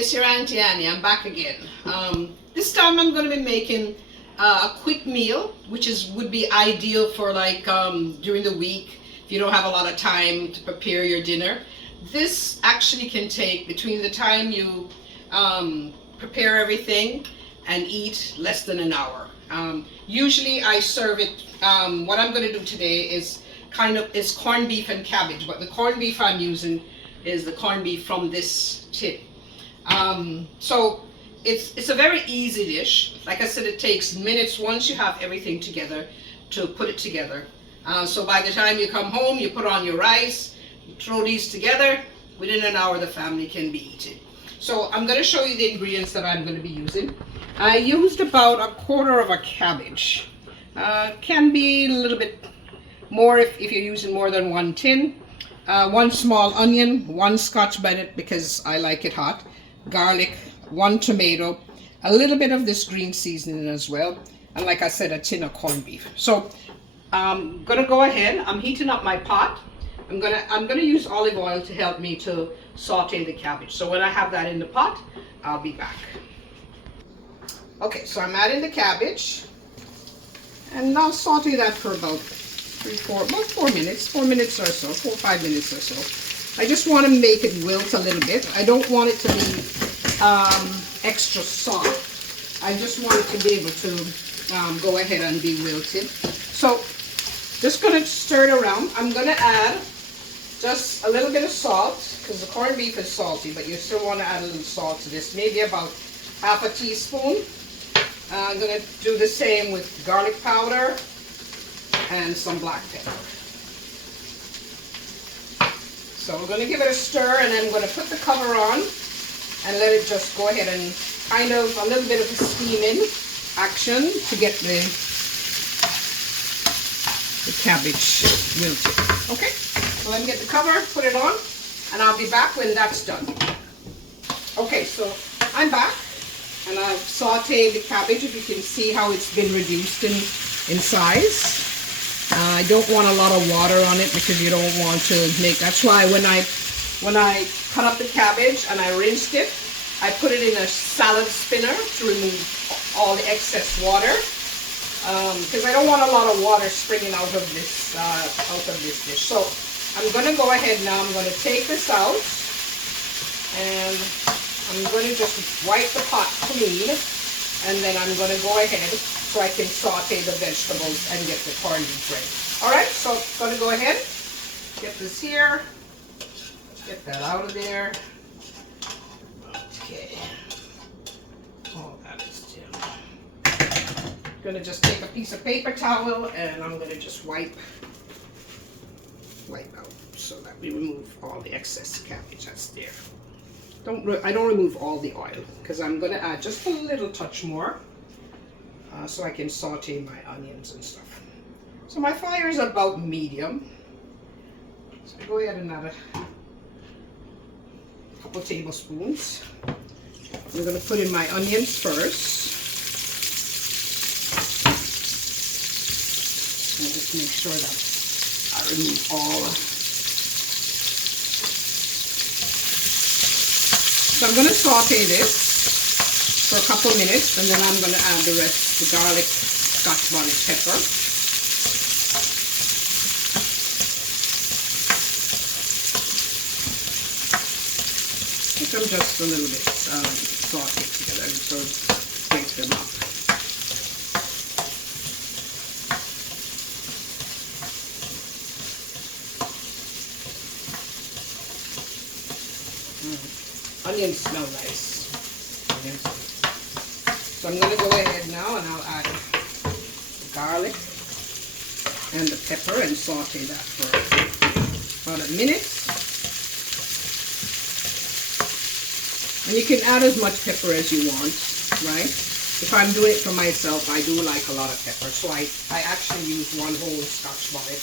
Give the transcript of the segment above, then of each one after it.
it's your Auntie Annie. I'm back again. This time I'm going to be making a quick meal, which would be ideal for like during the week if you don't have a lot of time to prepare your dinner. This actually can take, between the time you prepare everything and eat, less than an hour. Usually I serve it, what I'm going to do today is corned beef and cabbage, but the corned beef I'm using is the corned beef from this tin. So it's a very easy dish. Like I said, it takes minutes once you have everything together to put it together. So by the time you come home, you put on your rice, you throw these together, within an hour the family can be eating. So I'm going to show you the ingredients that I'm going to be using. I used about 1/4 of a cabbage. Can be a little bit more if you're using more than one tin. 1 small onion, 1 Scotch Bonnet because I like it hot, garlic, 1 tomato, a little bit of this green seasoning as well, and like I said, a tin of corned beef. So I'm gonna go ahead. I'm heating up my pot. I'm gonna use olive oil to help me to saute the cabbage. So when I have that in the pot, I'll be back. Okay, so I'm adding the cabbage, and I'll saute that for about 4 minutes, 4 minutes or so, 4 or 5 minutes or so. I just want to make it wilt a little bit. I don't want it to be extra soft. I just want it to be able to go ahead and be wilted. So just going to stir it around. I'm going to add just a little bit of salt because the corned beef is salty, but you still want to add a little salt to this, maybe about 1/2 teaspoon. I'm going to do the same with garlic powder and some black pepper. So we're going to give it a stir, and then I'm going to put the cover on and let it just go ahead and kind of a little bit of a steaming action to get the cabbage wilted. Okay, so let me get the cover, put it on, and I'll be back when that's done. Okay, so I'm back, and I've sauteed the cabbage. If you can see how it's been reduced in size. I don't want a lot of water on it because you don't want to make, that's why when I cut up the cabbage and I rinsed it, I put it in a salad spinner to remove all the excess water, because I don't want a lot of water springing out of this dish. So I'm going to go ahead now, I'm going to take this out, and I'm going to just wipe the pot clean, and then I'm going to go ahead so I can saute the vegetables and get the corned beef ready. Alright, so I'm going to go ahead, get this here, get that out of there. Okay, all that is done. I'm going to just take a piece of paper towel and I'm going to just wipe out so that we remove all the excess cabbage that's there. I don't remove all the oil because I'm going to add just a little touch more. So I can saute my onions and stuff. So my fire is about medium. So I go ahead and add a couple tablespoons. I'm going to put in my onions first. And just make sure that I remove all. So I'm going to saute this for a couple minutes, and then I'm going to add the rest, the garlic, Scotch Bonnet pepper. Put them just a little bit sauteed together so it breaks them up. Onions smell nice. So I'm going to go ahead now and I'll add the garlic and the pepper and saute that for about a minute. And you can add as much pepper as you want, right? If I'm doing it for myself, I do like a lot of pepper, so I actually use 1 whole Scotch Bonnet.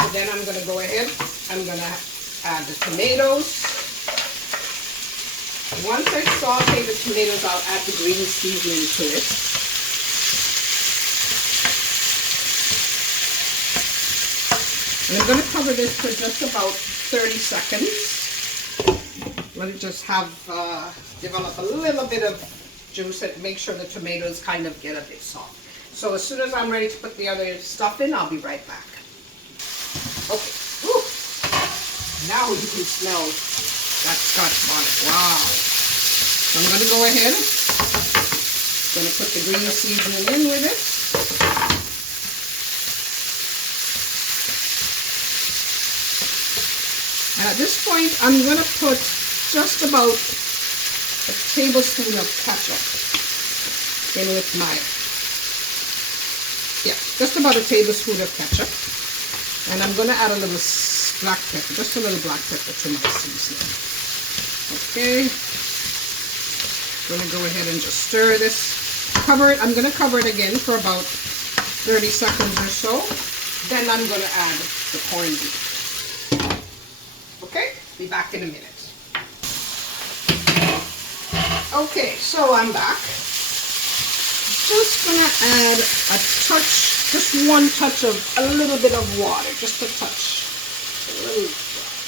So then I'm going to go ahead, I'm going to add the tomatoes. Once I saute the tomatoes, I'll add the green seasoning to it. And I'm going to cover this for just about 30 seconds. Let it just have, develop a little bit of juice and make sure the tomatoes kind of get a bit soft. So as soon as I'm ready to put the other stuff in, I'll be right back. Okay. Woo. Now you can smell that Scotch bonnet. Wow. So I'm going to go ahead. Going to put the green seasoning in with it. And at this point, I'm going to put just about a tablespoon of ketchup in with my, just about a tablespoon of ketchup. And I'm going to add a little black pepper, just a little black pepper to my seasoning. Okay. Going to go ahead and just stir this. Cover it. I'm going to cover it again for about 30 seconds or so. Then I'm going to add the corned beef. Okay, be back in a minute. Okay, so I'm back. Just gonna add a touch, just one touch of a little bit of water, just a touch,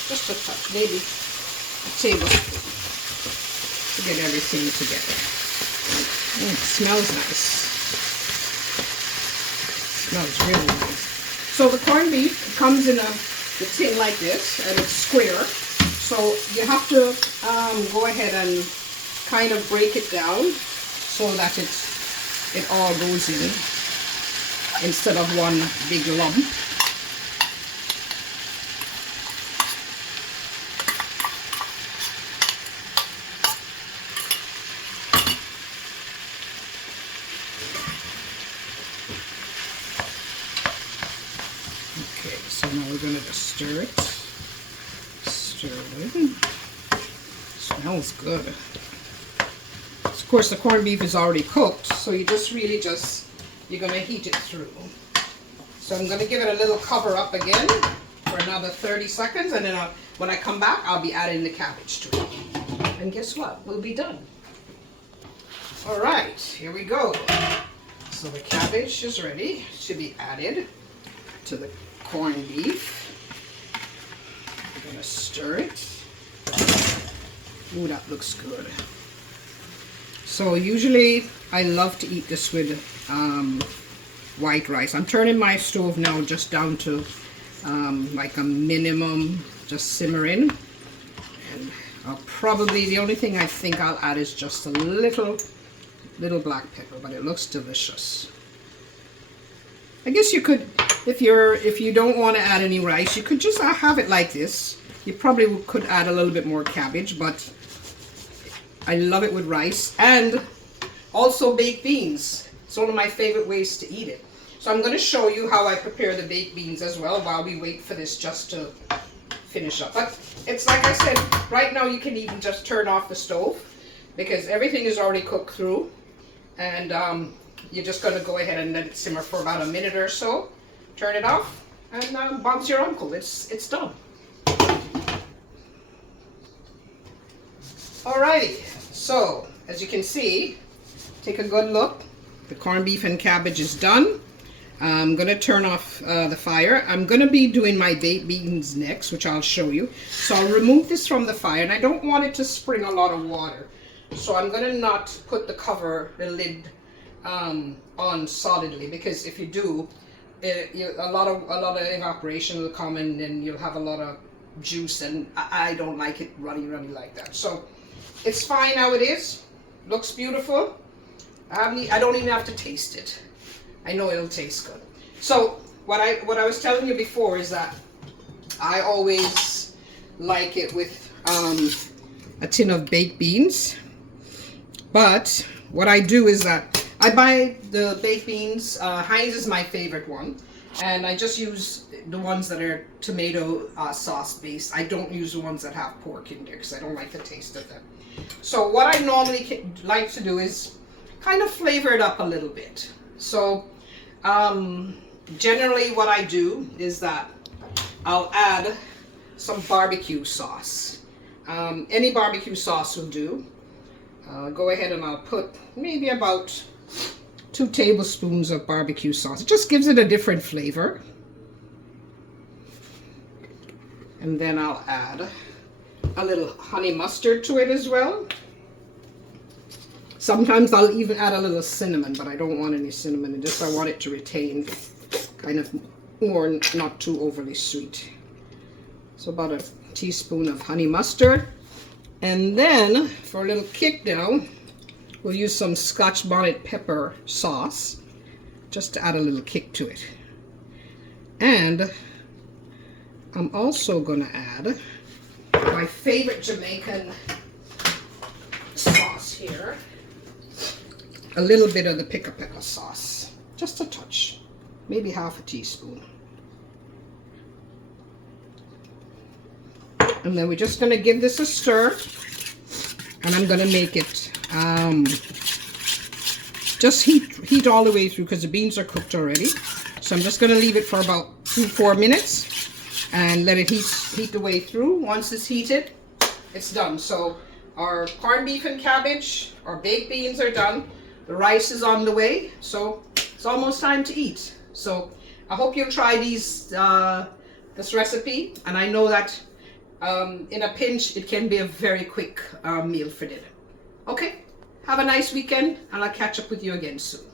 just a touch, maybe a tablespoon to get everything together. It smells nice. It smells really nice. So the corned beef comes in a tin like this, and it's square. So you have to go ahead and kind of break it down so that it all goes in instead of one big lump. Okay, so now we're going to just stir it. Stir it in. Smells good. Of course, the corned beef is already cooked, so you just really you're going to heat it through. So I'm going to give it a little cover up again for another 30 seconds, and then when I come back, I'll be adding the cabbage to it. And guess what? We'll be done. All right, here we go. So the cabbage is ready to be added to the corned beef. We're going to stir it. Ooh, that looks good. So usually I love to eat this with white rice. I'm turning my stove now just down to like a minimum, just simmering. And I'll probably, the only thing I think I'll add is just a little black pepper, but it looks delicious. I guess you could, if you don't want to add any rice, you could just have it like this. You probably could add a little bit more cabbage, but I love it with rice and also baked beans. It's one of my favorite ways to eat it. So I'm going to show you how I prepare the baked beans as well while we wait for this just to finish up. But it's like I said, right now you can even just turn off the stove because everything is already cooked through. And you're just going to go ahead and let it simmer for about a minute or so. Turn it off and Bob's your uncle. It's done. Alrighty, so as you can see, take a good look. The corned beef and cabbage is done. I'm going to turn off the fire. I'm going to be doing my baked beans next, which I'll show you. So I'll remove this from the fire, and I don't want it to spring a lot of water. So I'm going to not put the lid on solidly, because if you do, a lot of evaporation will come and then you'll have a lot of juice, and I don't like it runny like that. So it's fine how it is. Looks beautiful. I don't even have to taste it. I know it'll taste good. So what I was telling you before is that I always like it with a tin of baked beans. But what I do is that I buy the baked beans. Heinz is my favorite one, and I just use the ones that are tomato sauce based. I don't use the ones that have pork in there because I don't like the taste of them. So what I normally like to do is kind of flavor it up a little bit. So generally what I do is that I'll add some barbecue sauce. Any barbecue sauce will do. Go ahead and I'll put maybe about 2 tablespoons of barbecue sauce. It just gives it a different flavor. And then I'll add a little honey mustard to it as well. Sometimes I'll even add a little cinnamon, but I don't want any cinnamon in this. I want it to retain kind of more, not too overly sweet. So about a teaspoon of honey mustard. And then for a little kick now, we'll use some Scotch Bonnet pepper sauce just to add a little kick to it. And I'm also going to add my favorite Jamaican sauce here. A little bit of the Pickuppeppa sauce. Just a touch. Maybe half a teaspoon. And then we're just going to give this a stir. And I'm going to make it just heat all the way through because the beans are cooked already. So I'm just going to leave it for about 2-4 minutes and let it heat the way through. Once it's heated, it's done. So our corned beef and cabbage, our baked beans are done. The rice is on the way. So it's almost time to eat. So I hope you'll try this recipe. And I know that in a pinch, it can be a very quick meal for dinner. Okay, have a nice weekend, and I'll catch up with you again soon.